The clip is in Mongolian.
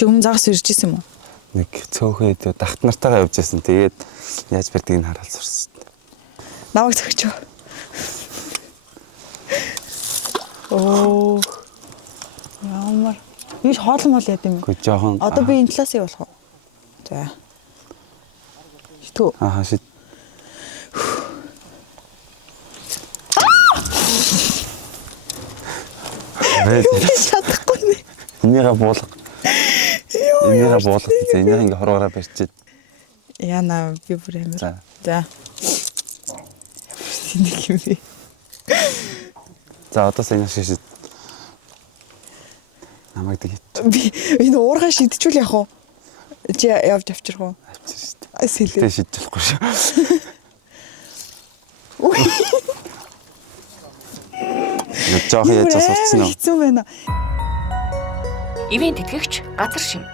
Чи өмнө загас ирж исэн юм уу? Нэг цөөхөн дахт нартайгаа явж байсан. Тэгээд яаж байдгийг нь хараад сурсан. Намайг зөвчөө. Оо. Ямар. Би хоолн мол яд юм. Гэхдээ жоохон Одоо би энэ талаас явуулах уу? За. Шитүү. Ахаа шит. Чадахгүй нэ. Энийгээ буулга. Энийгээ буулга гэсэн. Энийг ингээ хоргоороо барьчихэд. Яна би бүр амар. За. За. Энийг юм бэ? За одоо сайн шишид. Намайг дэгэж. Би энэ уурга шидчихвэл яах вэ? Чи явж авчрах уу? Сэлээ. Тэ шидчихгүй шүү. Нэг жоох яаж сурцсан уу? Хэцүү байна. Ивент тэтгэгч Газар шим.